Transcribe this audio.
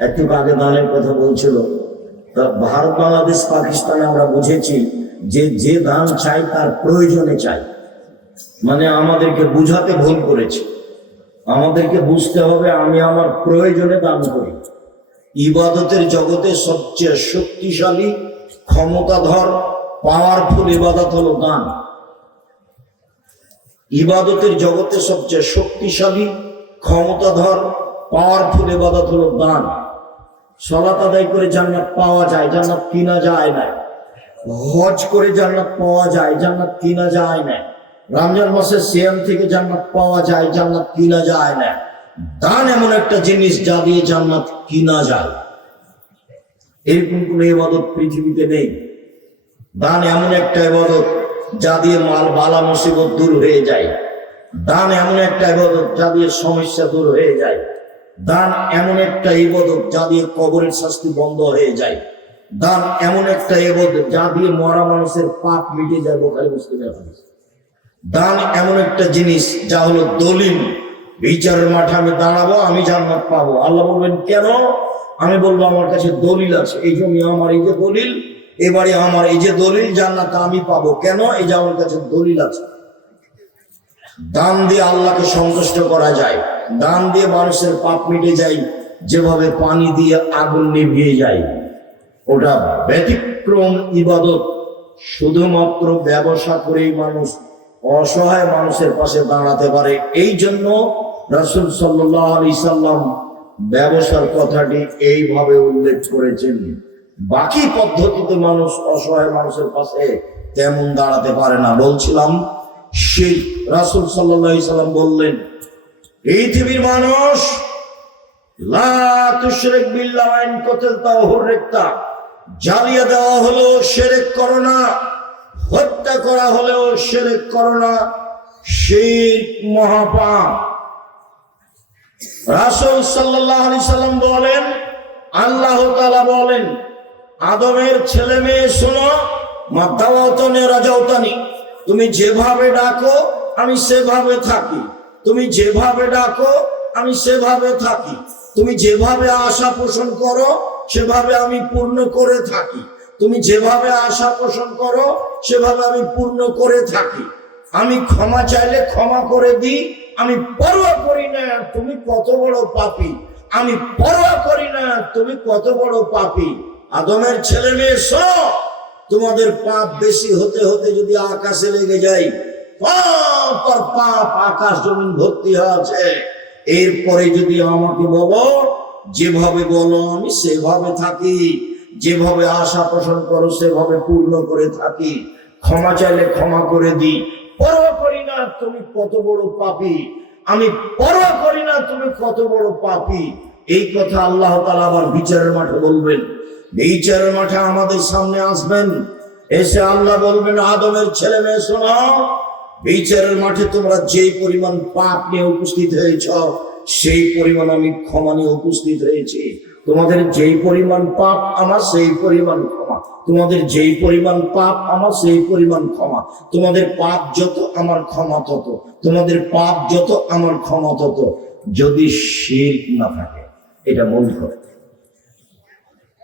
একটু আগে দানের কথা বলছিল। ভারত বাংলাদেশ পাকিস্তানে আমরা বুঝেছি যে যে দান চাই তার প্রয়োজনে চাই, মানে আমাদেরকে বুঝাতে ভুল করেছে। আমাদেরকে বুঝতে হবে আমি আমার প্রয়োজনে দান করি। ইবাদতের জগতে সবচেয়ে শক্তিশালী, ক্ষমতাধর, পাওয়ারফুল ইবাদত হলো দান। ইবাদতের জগতে সবচেয়ে শক্তিশালী, ক্ষমতাধর, পাওয়ারফুল ইবাদত হলো দান। সালাত আদায় করে জান্নাত পাওয়া যায়, জান্নাত কিনা যায় না। হজ করে জান্নাত পাওয়া যায়, জান্নাত কিনা যায় না। রমজান মাসে সিয়াম থেকে জান্নাত পাওয়া যায়, জান্নাত কিনা যায় না। দান এমন একটা জিনিস যা দিয়ে জান্নাত কিনা যায়। এরকম কোন ইবাদত পৃথিবীতে নেই। দান এমন একটা ইবাদত যা দিয়ে মাল বালা মুসিবত দূর হয়ে যায়। দান এমন একটা ইবাদত যা দিয়ে সমস্যা দূর হয়ে যায়। দান এমন একটা ইবাদত যা দিয়ে কবরের শাস্তি বন্ধ হয়ে যায়। দান এমন একটা ইবাদত যা দিয়ে মরা মানুষের পাপ মিটে যায়। বুখারী মুসলিমের হাদিস। দান এমন একটা জিনিস যা হলো দলিল। বিচারের মাঠে আমি দাঁড়াবো, আমি জান্নাত পাবো। আল্লাহ বলবেন কেন? আমি বলবো আমার কাছে দলিল আছে, এই জমি আমার, এই যে দলিল, এবারে আমার, এই যে দলিল, জান্নাত আমি পাবো। কেন? এই যে আমার কাছে দলিল আছে। দান দিয়ে আল্লাহকে সন্তুষ্ট করা যায়। দান দিয়ে মানুষের পাপ মিটে যায়, যেভাবে পানি দিয়ে আগুন নিভিয়ে যায়। ওটা ব্যতিক্রম ইবাদত। শুধুমাত্র ব্যবসা করেই মানুষ অসহায় মানুষের পাশে দাঁড়াতে পারে। এই জন্য রাসূল সাল্লাল্লাহু আলাইহি সাল্লাম ব্যবসার কথাটি এইভাবে উল্লেখ করেছেন। বাকি পদ্ধতিতে মানুষ অসহায় মানুষের পাশে তেমন দাঁড়াতে পারে না। বলছিলাম সেই রাসূল সাল্লাল্লাহু আলাইহি সাল্লাম বললেন, এই পৃথিবীর মানুষ লা তুশরিক বিল্লাহ ওয়া ইন কাতালতা ওয়া হুররিকতা, জ্বালিয়ে দেওয়া হলো শিরক করো না, হত্যা করা হলেও শিরক করো না, শিরক মহাপাপ। রাসূল সাল্লাল্লাহু আলাইহি সাল্লাম বলেন, আল্লাহ তাআলা বলেন, আদমের ছেলে মেয়ে শোনো, মা দাওয়াতনে রাজাউতানি, তুমি যেভাবে ডাকো আমি সেভাবে থাকি। তুমি যেভাবে ডাকো আমি সেভাবে থাকি। তুমি যেভাবে আশা পোষণ করো সেভাবে আমি পূর্ণ করে থাকি। তুমি যেভাবে আশা পোষণ করো সেভাবে আমি পূর্ণ করে থাকি। আমি ক্ষমা চাইলে ক্ষমা করে দিই। আমি পরোয়া করি না তুমি কত বড় পাপী। আমি পরোয়া করি না তুমি কত বড় পাপী। আদমের ছেলে মেয়ে শোনো, তোমাদের পাপ বেশি হতে হতে যদি আকাশে লেগে যায়, পাপ আর পাপ, আকাশ জমিন ভর্তি আছে। এরপরে যদি আমাকে বলো, যেভাবে বলো আমি সেভাবে থাকি। যেভাবে আশা পোষণ করো সেভাবে পূর্ণ করে থাকি। ক্ষমা চাইলে ক্ষমা করে দিই। পরোয়া করি না তুমি কত বড় পাপী। আমি পরোয়া করি না তুমি কত বড় পাপী। এই কথা আল্লাহ তাআলা আবার বিচারের মাঠে বলবেন। বিচারের মাঠে আমাদের সামনে আসবেন, এসে আল্লাহ বলবেন, আদমের ছেলে মেয়ে শোনো, বিচারের মাঠে তোমরা যেই পরিমাণ পাপ নিয়ে উপস্থিত হয়েছ সেই পরিমাণ আমি ক্ষমা নিয়ে উপস্থিত হয়েছি। তোমাদের যেই পরিমাণ পাপ আমার সেই পরিমাণ ক্ষমা। তোমাদের যেই পরিমাণ পাপ আমার সেই পরিমাণ ক্ষমা। তোমাদের পাপ যত আমার ক্ষমা তত। তোমাদের পাপ যত আমার ক্ষমা তত। যদি শিরক না থাকে, এটা মনে করো।